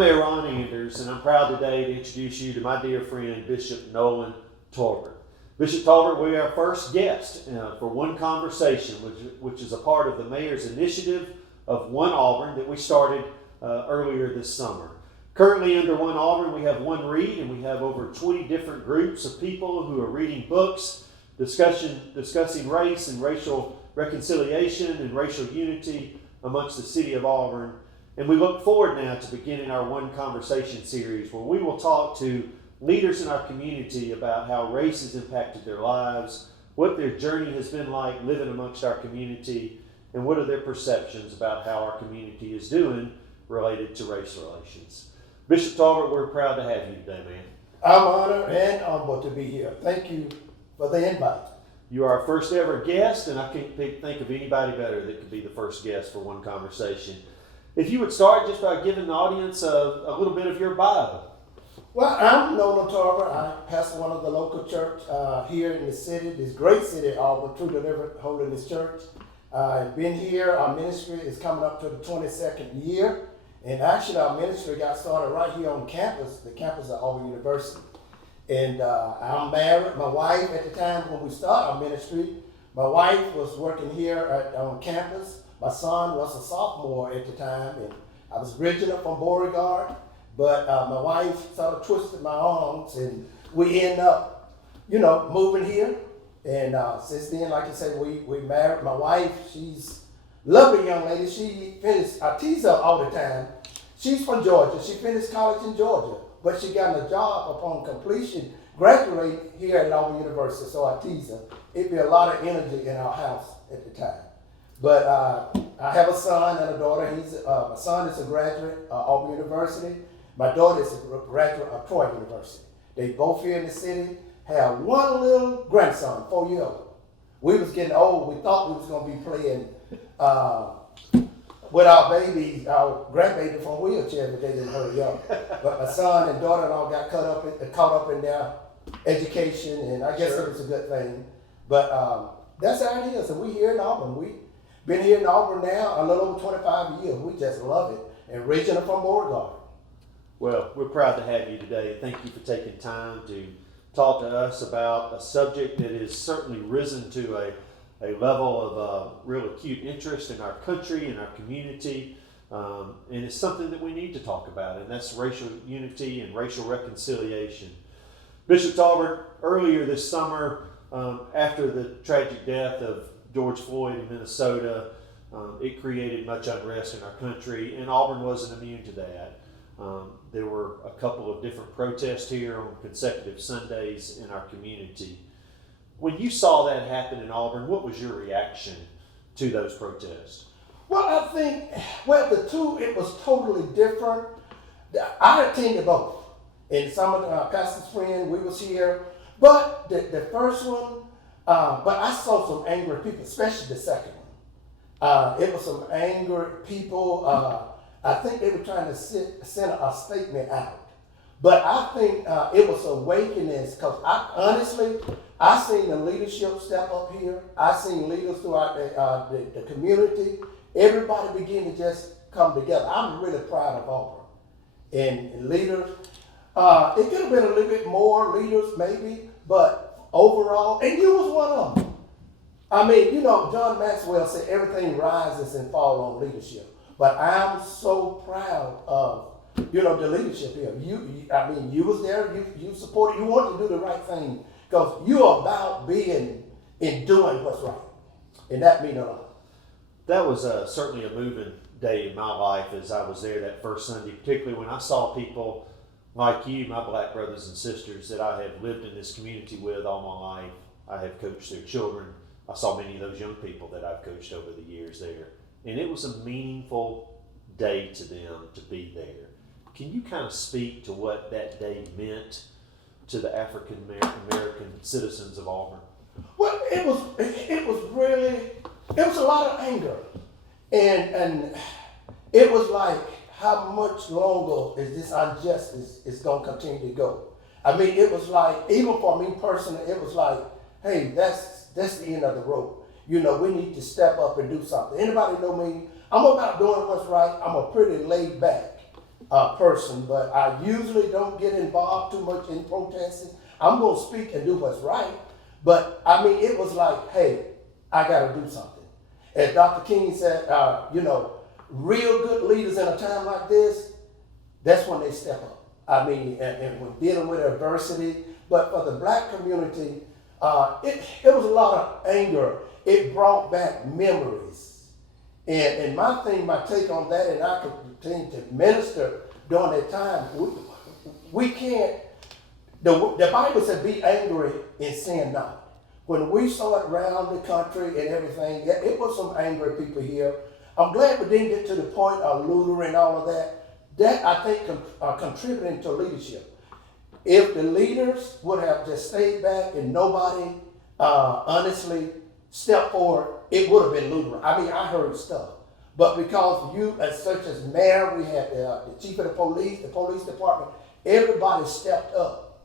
Mayor Ron Anders, and I'm proud today to introduce you to my dear friend, Bishop Nolan Torbert. Bishop Torbert, we are our first guest for One Conversation, which is a part of the Mayor's initiative of One Auburn that we started earlier this summer. Currently under One Auburn, we have One Read, and we have over 20 different groups of people who are reading books, discussing race and racial reconciliation and racial unity amongst the city of Auburn. And we look forward now to beginning our One Conversation series, where we will talk to leaders in our community about how race has impacted their lives, what their journey has been like living amongst our community, and what are their perceptions about how our community is doing related to race relations. Bishop Torbert, we're proud to have you today, man. I'm honored and humbled to be here. Thank you for the invite. You are our first ever guest, and I can't think of anybody better that could be the first guest for One Conversation. If you would start just by giving the audience a little bit of your bio. Well, I'm Nolan Torbert. I pastor one of the local church here in the city, this great city, Auburn, True Deliverance Holiness Church. I've been here. Our ministry is coming up to the 22nd year. And actually, our ministry got started right here on campus, the campus of Auburn University. And I'm married. My wife, at the time when we started our ministry, my wife was working here on campus. My son was a sophomore at the time, and I was originally from Beauregard, but my wife sort of twisted my arms, and we ended up, moving here. And since then, like I said, we married. My wife, she's a lovely young lady. She finished, I tease her all the time. She's from Georgia. She finished college in Georgia, but she got a job upon completion, graduate here at Auburn University, so I tease her. It'd be a lot of energy in our house at the time. But I have a son and a daughter. My son is a graduate of Auburn University. My daughter is a graduate of Troy University. They both here in the city. Have one little grandson, 4-year-old. We was getting old. We thought we was going to be playing with our baby, our grandbaby from wheelchair, but they didn't hurry up. But my son and daughter-in-law got caught up in their education, and I guess it was a good thing. But that's how it is. And we here in Auburn. We been here in Auburn now a little over 25 years. We just love it. And originally from Beauregard. Well, we're proud to have you today. Thank you for taking time to talk to us about a subject that has certainly risen to a level of real acute interest in our country and our community. And it's something that we need to talk about, and that's racial unity and racial reconciliation. Bishop Torbert, earlier this summer, after the tragic death of George Floyd in Minnesota, it created much unrest in our country, and Auburn wasn't immune to that. There were a couple of different protests here on consecutive Sundays in our community. When you saw that happen in Auburn, what was your reaction to those protests? Well, I think, the two, it was totally different. I attended both. And some of our pastor's friends, we was here. But the first one, but I saw some angry people, especially the second one. It was some angry people. I think they were trying to send a statement out. But I think it was awakenings, because I seen the leadership step up here. I seen leaders throughout the community. Everybody began to just come together. I'm really proud of Auburn. And leaders, it could have been a little bit more leaders maybe, but overall, and you was one of them. I mean, John Maxwell said everything rises and falls on leadership. But I'm so proud of, the leadership here. You was there, you supported, you wanted to do the right thing, because you're about being and doing what's right. And that means a lot. That was certainly a moving day in my life as I was there that first Sunday, particularly when I saw people like you, my black brothers and sisters that I have lived in this community with all my life. I have coached their children. I saw many of those young people that I've coached over the years there. And it was a meaningful day to them to be there. Can you kind of speak to what that day meant to the African American citizens of Auburn? Well, it was a lot of anger. And it was like, how much longer is this injustice is going to continue to go? I mean, it was like, even for me personally, it was like, hey, that's the end of the road. We need to step up and do something. Anybody know me? I'm about doing what's right. I'm a pretty laid back person, but I usually don't get involved too much in protesting. I'm going to speak and do what's right, but I mean, it was like, hey, I got to do something. As Dr. King said, real good leaders in a time like this, that's when they step up. I mean, and when dealing with adversity, but for the black community, it was a lot of anger. It brought back memories. And my take on that, and I could continue to minister during that time, we can't, the Bible said be angry and sin not. When we saw it around the country and everything, it was some angry people here. I'm glad we didn't get to the point of looting and all of that. That, I think, contributing to leadership. If the leaders would have just stayed back and nobody honestly stepped forward, it would have been looting. I mean, I heard stuff. But because you, as such as mayor, we had the chief of the police department, everybody stepped up.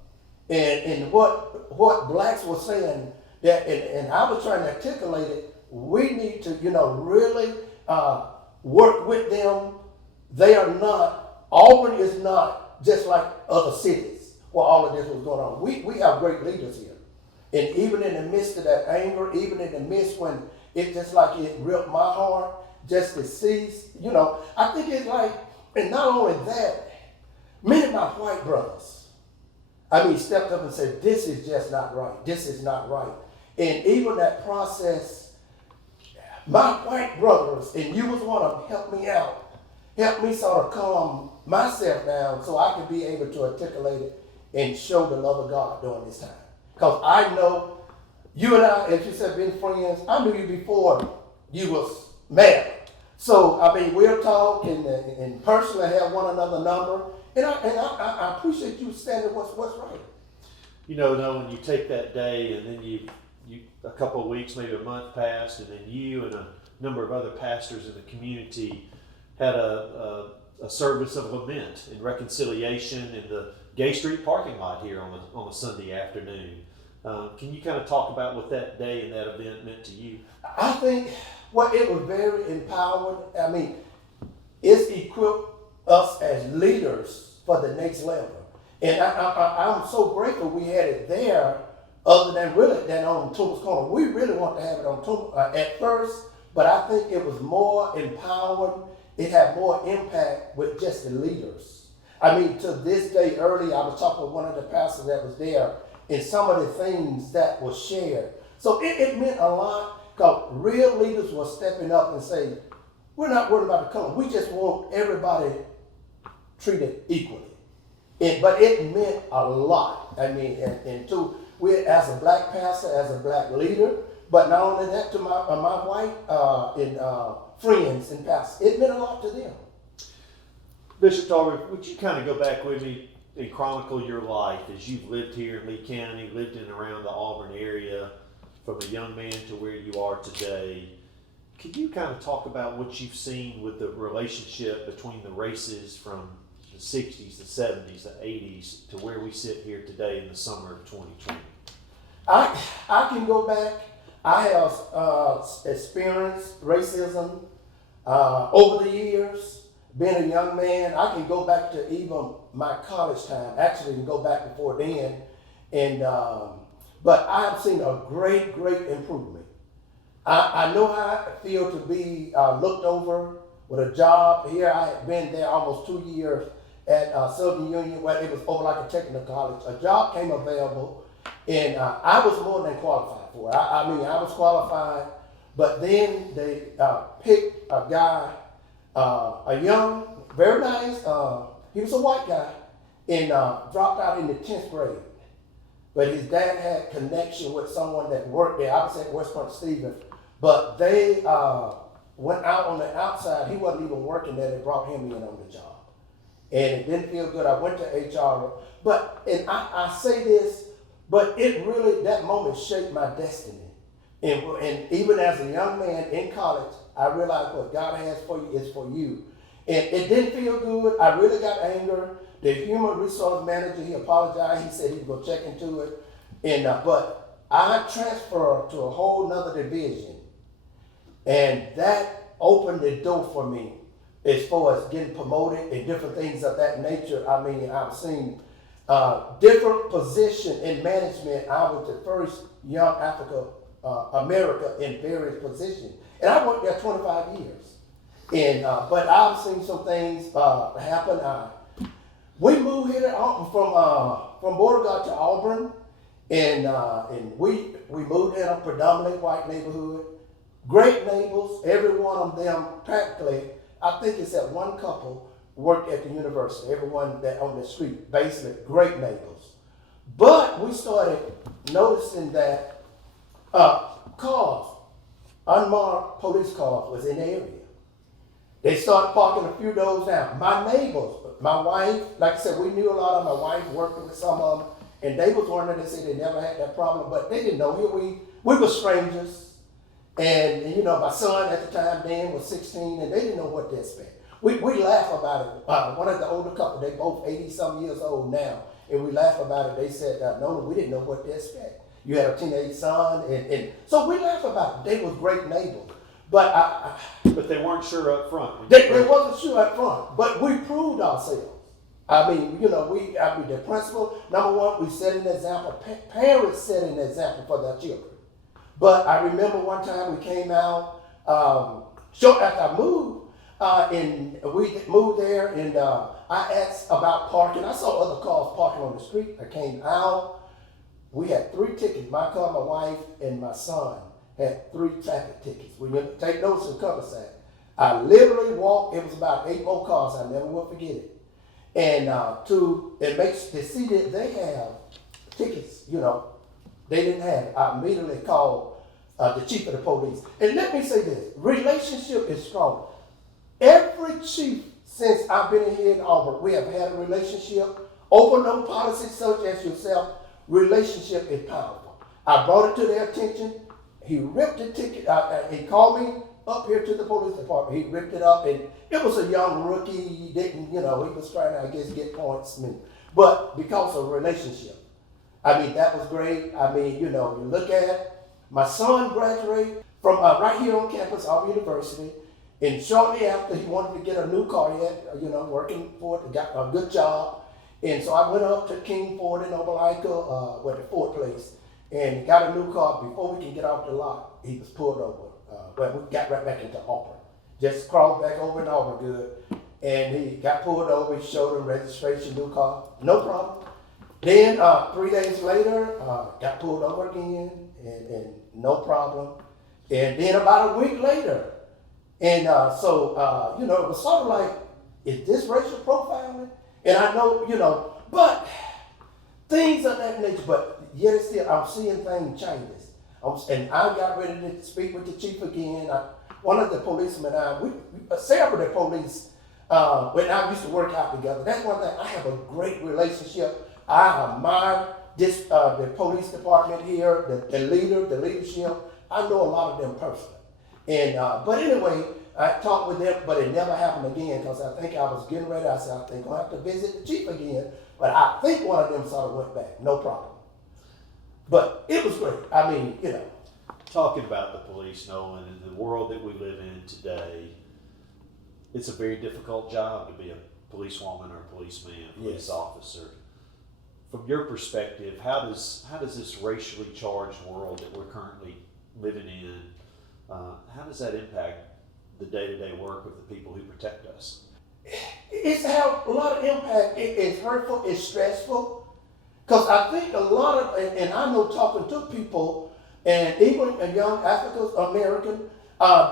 And what blacks were saying, that, and I was trying to articulate it, we need to, really work with them. They are not, Auburn is not just like other cities where all of this was going on. We have great leaders here. And even in the midst of that anger, even in the midst when it just like it ripped my heart just to see, I think it's like, and not only that, many of my white brothers, stepped up and said, this is just not right. This is not right. And even that process, my white brothers, and you was one of them, help me out. Help me sort of calm myself down so I can be able to articulate it and show the love of God during this time. Because I know you and I, as you said, been friends. I knew you before you was married. So, we'll talk and personally have one another number. And I appreciate you standing what's right. When you take that day and then you a couple of weeks, maybe a month passed, and then you and a number of other pastors in the community had a service of lament and reconciliation in the Gay Street parking lot here on a Sunday afternoon. Can you kind of talk about what that day and that event meant to you? I think it was very empowering. It's equipped us as leaders for the next level. And I'm so grateful we had it there, other than on Toombs Corner. We really want to have it on Toombs at first, but I think it was more empowering. It had more impact with just the leaders. To this day, early, I was talking with one of the pastors that was there, and some of the things that was shared. So it meant a lot, because real leaders were stepping up and saying, we're not worried about the color. We just want everybody treated equally. But it meant a lot. We as a black pastor, as a black leader, but not only that, to my white friends and pastors, it meant a lot to them. Bishop Torbert, would you kind of go back with me and chronicle your life as you've lived here in Lee County, lived in and around the Auburn area, from a young man to where you are today? Could you kind of talk about what you've seen with the relationship between the races from the 60s, the 70s, the 80s to where we sit here today in the summer of 2020? I can go back. I have experienced racism over the years. Being a young man, I can go back to even my college time. Actually, I can go back before then. But I've seen a great improvement. I know how I feel to be looked over with a job. Here I had been there almost 2 years at Southern Union, where it was over like a technical college. A job came available, and I was more than qualified for it. I was qualified, but then they picked a guy, a young, very nice, he was a white guy, and dropped out in the 10th grade. But his dad had connection with someone that worked there. I was at West Point Stevens. But they went out on the outside. He wasn't even working there. They brought him in on the job. And it didn't feel good. I went to HR. And I say this, but it really, that moment shaped my destiny. And even as a young man in college, I realized what God has for you is for you. And it didn't feel good. I really got anger. The human resource manager, he apologized. He said he would go check into it. But I transferred to a whole nother division. And that opened the door for me. as far as getting promoted and different things of that nature. I mean, I've seen different position in management. I was the first young America in various positions. And I worked there 25 years. And but I've seen some things happen. We moved here to Auburn from Beauregard to Auburn, and we moved in a predominantly white neighborhood. Great neighbors, every one of them practically. I think it's that one couple worked at the university. Everyone that on the street, basically great neighbors. But we started noticing that cars, unmarked police cars, was in the area. They started parking a few doors down. My neighbors, my wife, like I said, we knew a lot of my wife worked with some of them, and they was wondering, they said they never had that problem, but they didn't know. Here we were strangers, and you know, my son at the time, Dan, was 16, and they didn't know what to expect. We laugh about it. One of the older couple, they both 80-some years old now, and we laugh about it. They said, no, we didn't know what to expect. You had a teenage son, and so we laugh about it. They was great neighbors. But they weren't sure up front. They wasn't sure up front, but we proved ourselves. I mean, you know, the principle, number one, we set an example. Parents set an example for their children. But I remember one time we came out, short after I moved, and we moved there, and I asked about parking. I saw other cars parking on the street. I came out. We had 3 tickets. My car, my wife, and my son had 3 traffic tickets. We went to take notes in Cul-de-sac. I literally walked. It was about 8 more cars. I never will forget it. And to see that they have tickets, you know, they didn't have it. I immediately called the chief of the police. And let me say this: relationship is strong. Every chief since I've been here in Auburn, we have had a relationship. Open no policy such as yourself. Relationship is powerful. I brought it to their attention. He ripped the ticket. He called me up here to the police department. He ripped it up, and it was a young rookie. He didn't, you know, he was trying to, I guess, get points. But because of relationship, I mean, that was great. I mean, you know, you look at my son graduated from right here on campus, Auburn University, and shortly after he wanted to get a new car. He had, you know, working for it, got a good job, and so I went up to King Ford in Opelika, with the Ford place, and got a new car. Before we can get off the lot, he was pulled over. But we got right back into Auburn. Just crawled back over in Auburn good. And he got pulled over. He showed him registration, new car, no problem. Then 3 days later, got pulled over again, and no problem. And then about a week later, and you know, it was sort of like, is this racial profiling? And I know, you know, but things of that nature, but yet still, I'm seeing things changes. And I got ready to speak with the chief again. One of the policemen, several of the police, when I used to work out together, that's one thing, I have a great relationship. I admire the police department here, the leadership. I know a lot of them personally. And but anyway, I talked with them, but it never happened again because I think I was getting ready. I said, I think I'll have to visit the chief again. But I think one of them sort of went back, no problem. But it was great. I mean, you know. Talking about the police, Nolan, and the world that we live in today, it's a very difficult job to be a policewoman or a policeman, police officer. From your perspective, how does this racially charged world that we're currently living in, how does that impact the day-to-day work of the people who protect us? It's had a lot of impact. It's hurtful. It's stressful. Because I think a lot of, and I know talking to people, and even a young African American, I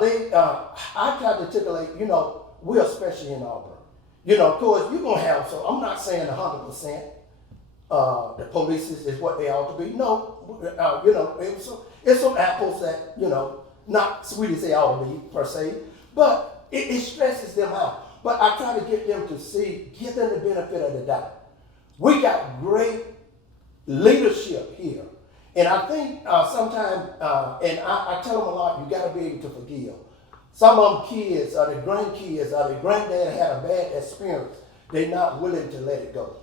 try to articulate, you know, we're especially in Auburn. You know, of course, you're going to have, so I'm not saying 100% the police is what they ought to be. No, you know, it's some apples that, you know, not sweet as they ought to be, per se, but it stresses them out. But I try to get them to give them the benefit of the doubt. We got great leadership here. And I think sometimes, and I tell them a lot, you got to be able to forgive. Some of them kids, or the grandkids, or the granddad had a bad experience, they're not willing to let it go.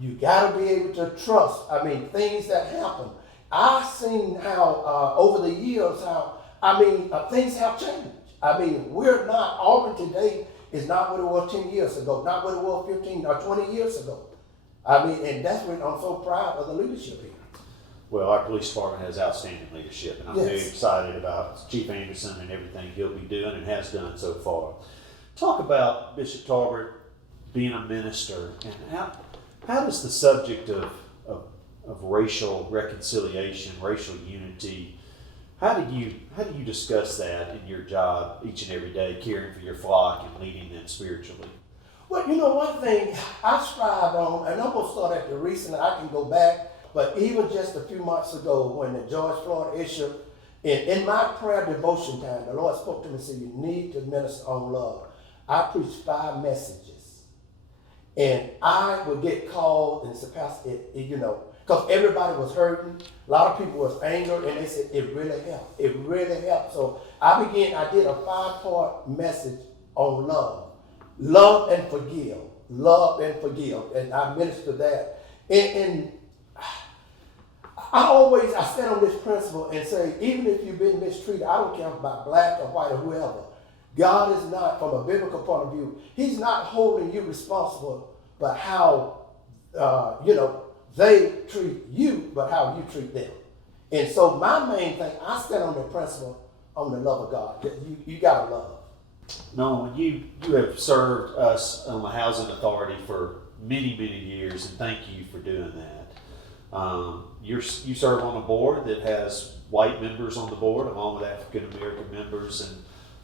You got to be able to trust. I mean, things that happen. I've seen how, over the years, how, I mean, things have changed. I mean, we're not, Auburn today is not what it was 10 years ago, not what it was 15 or 20 years ago. I mean, and that's when I'm so proud of the leadership here. Well, our police department has outstanding leadership, and I'm very Yes. excited about Chief Anderson and everything he'll be doing and has done so far. Talk about Bishop Torbert being a minister, and how does the subject of racial reconciliation, racial unity, how do you discuss that in your job each and every day, caring for your flock and leading them spiritually? Well, you know, one thing I strive on, and I'm going to start at the recent, I can go back, but even just a few months ago when the George Floyd issue, in my prayer devotion time, the Lord spoke to me and said, you need to minister on love. I preached 5 messages. And I would get called and say, Pastor, you know, because everybody was hurting. A lot of people was angry, and they said, it really helped. It really helped. So I did a 5-part message on love. Love and forgive. Love and forgive. And I minister that. And I stand on this principle and say, even if you've been mistreated, I don't care about black or white or whoever. God is not, from a biblical point of view, he's not holding you responsible, but how, they treat you, but how you treat them. And so my main thing, I stand on the principle, on the love of God. That you got to love. Nolan, you have served us on the Housing Authority for many, many years, and thank you for doing that. You serve on a board that has white members on the board, along with African American members,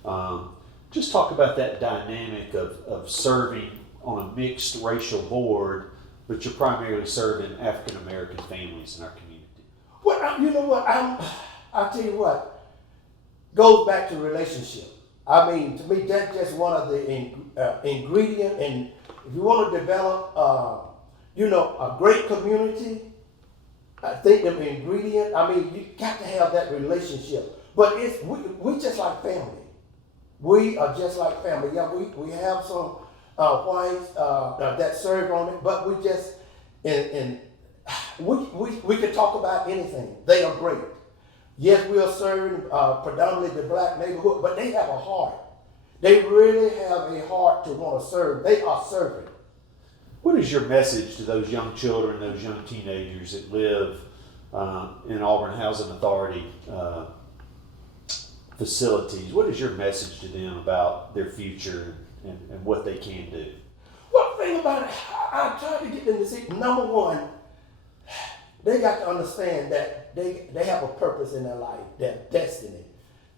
and just talk about that dynamic of serving on a mixed racial board, but you're primarily serving African American families in our community. Well, you know what? I'll tell you what. Goes back to relationship. I mean, to me, that's just one of the ingredients. And if you want to develop, a great community, I think the ingredient. I mean, you got to have that relationship. But we just like family. We are just like family. Yeah, we have some whites that serve on it, but we just we can talk about anything. They are great. Yes, we are serving predominantly the black neighborhood, but they have a heart. They really have a heart to want to serve. They are serving. What is your message to those young children, those young teenagers that live in Auburn Housing Authority facilities? What is your message to them about their future and what they can do? Well, the thing about it, I try to get them to see, number one, they got to understand that they have a purpose in their life, their destiny.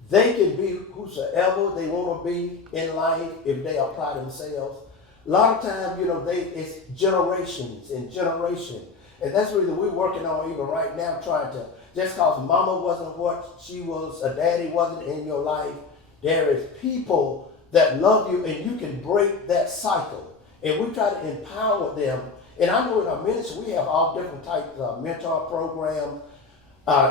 They can be whosoever they want to be in life if they apply themselves. A lot of times, it's generations and generation. And that's really we're working on even right now, trying to, just because mama wasn't what she was, or daddy wasn't in your life, there is people that love you and you can break that cycle. And we try to empower them. And I know in our ministry, we have all different types of mentor programs.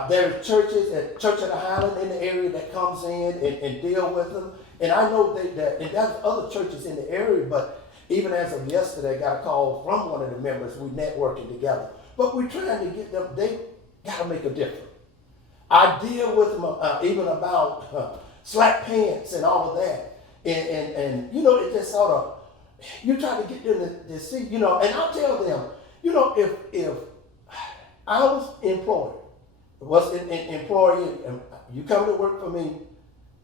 There are churches, at Church of the Highland in the area that comes in and deal with them. And I know and there's other churches in the area, but even as of yesterday, I got a call from one of the members, we networking together. But we're trying to get them, they got to make a difference. I deal with them even about slack pants and all of that. And it just sort of, you try to get them to see, and I tell them, if I was employed, was an employee, and you come to work for me,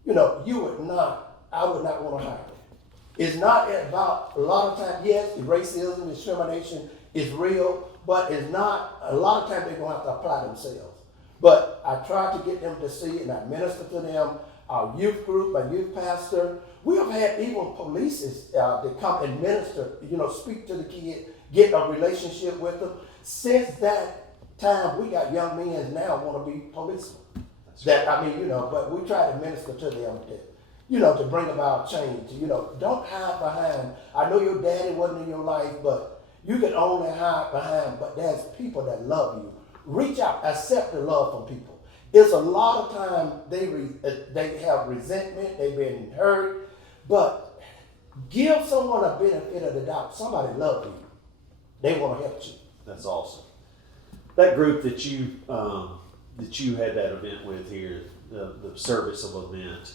I would not want to hire you. It's not about, a lot of times, yes, racism, discrimination is real, but it's not, a lot of times they're going to have to apply themselves. But I try to get them to see it, and I minister to them. Our youth group, my youth pastor, we have had even police that come and minister, speak to the kid, get a relationship with them. Since that time, we got young men now want to be policemen. But we try to minister to them to bring about change. Don't hide behind, I know your daddy wasn't in your life, but you can only hide behind, but there's people that love you. Reach out, accept the love from people. It's a lot of time they have resentment, they've been hurt, but give someone a benefit of the doubt. Somebody loves you. They want to help you. That's awesome. That group that you had that event with here, the service of event,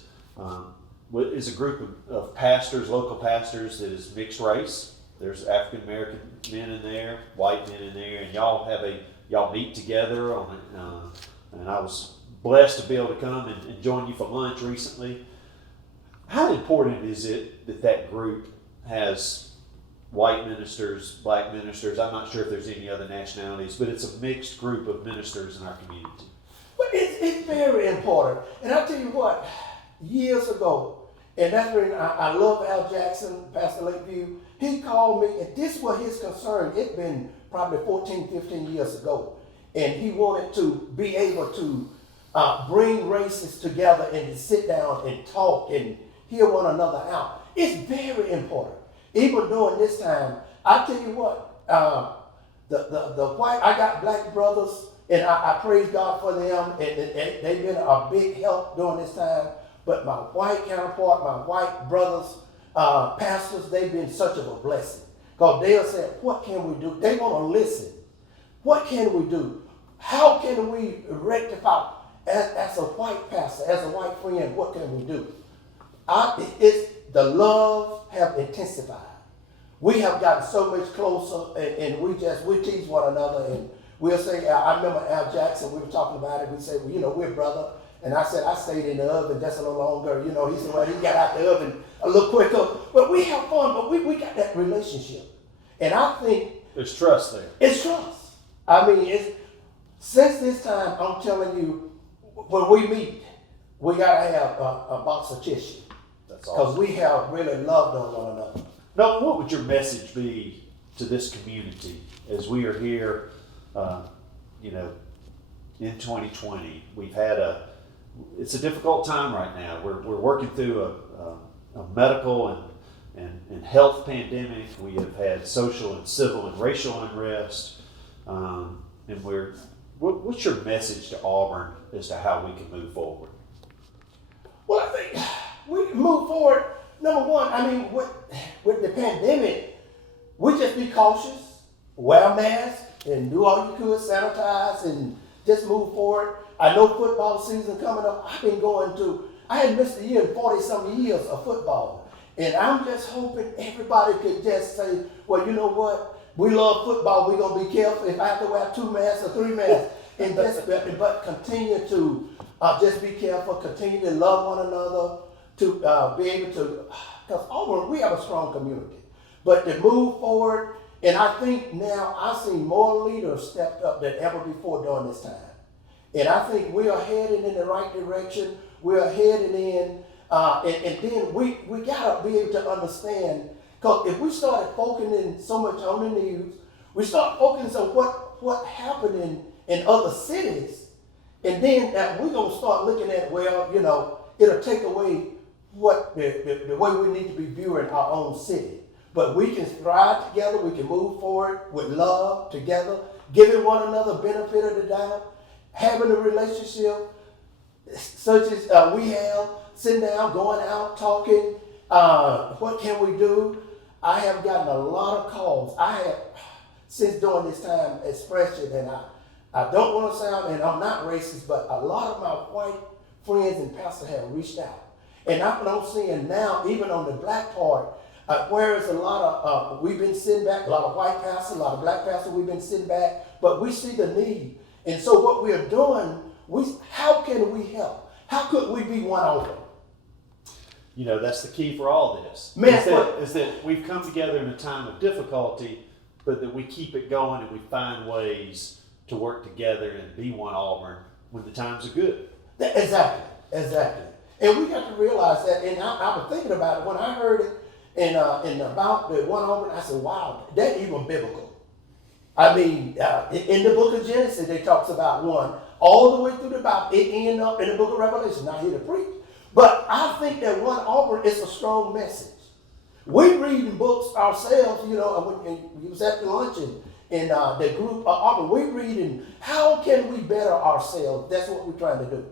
is a group of pastors, local pastors, that is mixed race. There's African American men in there, white men in there, and y'all meet together and I was blessed to be able to come and join you for lunch recently. How important is it that that group has white ministers, black ministers? I'm not sure if there's any other nationalities, but it's a mixed group of ministers in our community. But it's very important. And I'll tell you what, years ago, and that's when I love Al Jackson, Pastor Lakeview, he called me, and this was his concern. It's been probably 14, 15 years ago. And he wanted to be able to bring races together and to sit down and talk and hear one another out. It's very important. Even during this time, I tell you what, the white, I got black brothers, and I praise God for them, and they've been a big help during this time. But my white counterpart, my white brothers, pastors, they've been such of a blessing. Because they'll say, what can we do? They want to listen. What can we do? How can we rectify? As a white pastor, as a white friend, what can we do? The love have intensified. We have gotten so much closer, and we tease one another, and we'll say, I remember Al Jackson, we were talking about it, we said, well, we're brother. And I said, I stayed in the oven just a little longer. He said, well, he got out the oven a little quicker. But we have fun, but we got that relationship. And I think There's trust there. It's trust. I mean, since this time, I'm telling you, when we meet, we got to have a box of tissue. That's awesome. Because we have really loved on one another. Now, what would your message be to this community as we are here, in 2020? We've had it's a difficult time right now. We're working through a medical and health pandemic. We have had social and civil and racial unrest. And what's your message to Auburn as to how we can move forward? Well, I think we can move forward. Number one, I mean, with the pandemic, we just be cautious, wear a mask, and do all you could, sanitize, and just move forward. I know football season coming up. I had missed a year in 40-something years of football. And I'm just hoping everybody could just say, well, you know what? We love football. We're going to be careful if I have to wear 2 masks or 3 masks. And but continue to just be careful, continue to love one another, to be able to, because Auburn, we have a strong community. But to move forward, and I think now I've seen more leaders stepped up than ever before during this time. And I think we are heading in the right direction. We are heading in, and then we got to be able to understand, because if we started focusing so much on the news, we start focusing on what happened in other cities, and then we're going to start looking at, it'll take away what the way we need to be viewing our own city. But we can thrive together, we can move forward with love together, giving one another benefit of the doubt, having a relationship such as we have, sitting down, going out, talking, what can we do? I have gotten a lot of calls. I have, since during this time, especially, and I don't want to sound, and I'm not racist, but a lot of my white friends and pastors have reached out. And I'm seeing now, even on the black part, whereas a lot of, we've been sitting back, a lot of white pastors, a lot of black pastors, we've been sitting back, but we see the need. And so what we are doing, how can we help? How could we be one Auburn? That's the key for all this. Is that we've come together in a time of difficulty, but that we keep it going and we find ways to work together and be one Auburn when the times are good. Exactly. And we got to realize that, and I was thinking about it when I heard it and about the one Auburn, I said, wow, that's even biblical. I mean, in the book of Genesis, it talks about one all the way through the Bible. It ends up in the book of Revelation. Not here to preach. But I think that one Auburn is a strong message. We reading books ourselves, and we was at the luncheon in the group of Auburn. We reading, how can we better ourselves? That's what we're trying to do.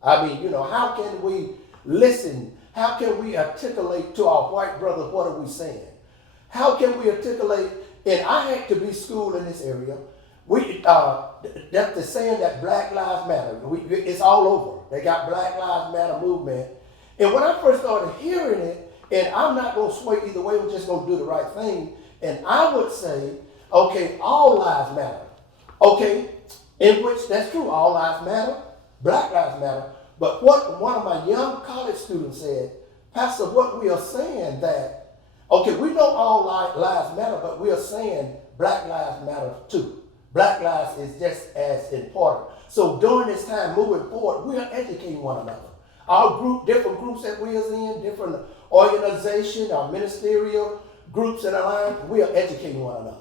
I mean, how can we listen? How can we articulate to our white brothers what are we saying? How can we articulate? And I had to be schooled in this area. That's the saying that Black Lives Matter. It's all over. They got Black Lives Matter movement. And when I first started hearing it, and I'm not going to sway either way, we're just going to do the right thing. And I would say, okay, all lives matter. Okay, in which that's true, all lives matter, Black lives matter. But what one of my young college students said, Pastor, what we are saying that, okay, we know all lives matter, but we are saying Black lives matter too. Black lives is just as important. So during this time moving forward, we are educating one another. Our group, different groups that we are in, different organizations, our ministerial groups and alliance, we are educating one another.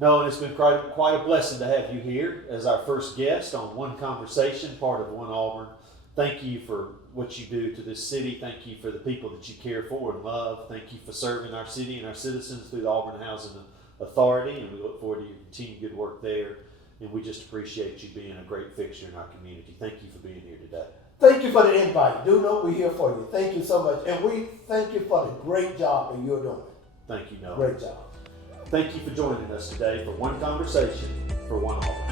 No, and it's been quite a blessing to have you here as our first guest on One Conversation, part of One Auburn. Thank you for what you do to this city. Thank you for the people that you care for and love. Thank you for serving our city and our citizens through the Auburn Housing Authority, and we look forward to your continued good work there. And we just appreciate you being a great fixture in our community. Thank you for being here today. Thank you for the invite. Do know we're here for you. Thank you so much. And we thank you for the great job that you're doing. Thank you, Noah. Great job. Thank you for joining us today for One Conversation for One Auburn.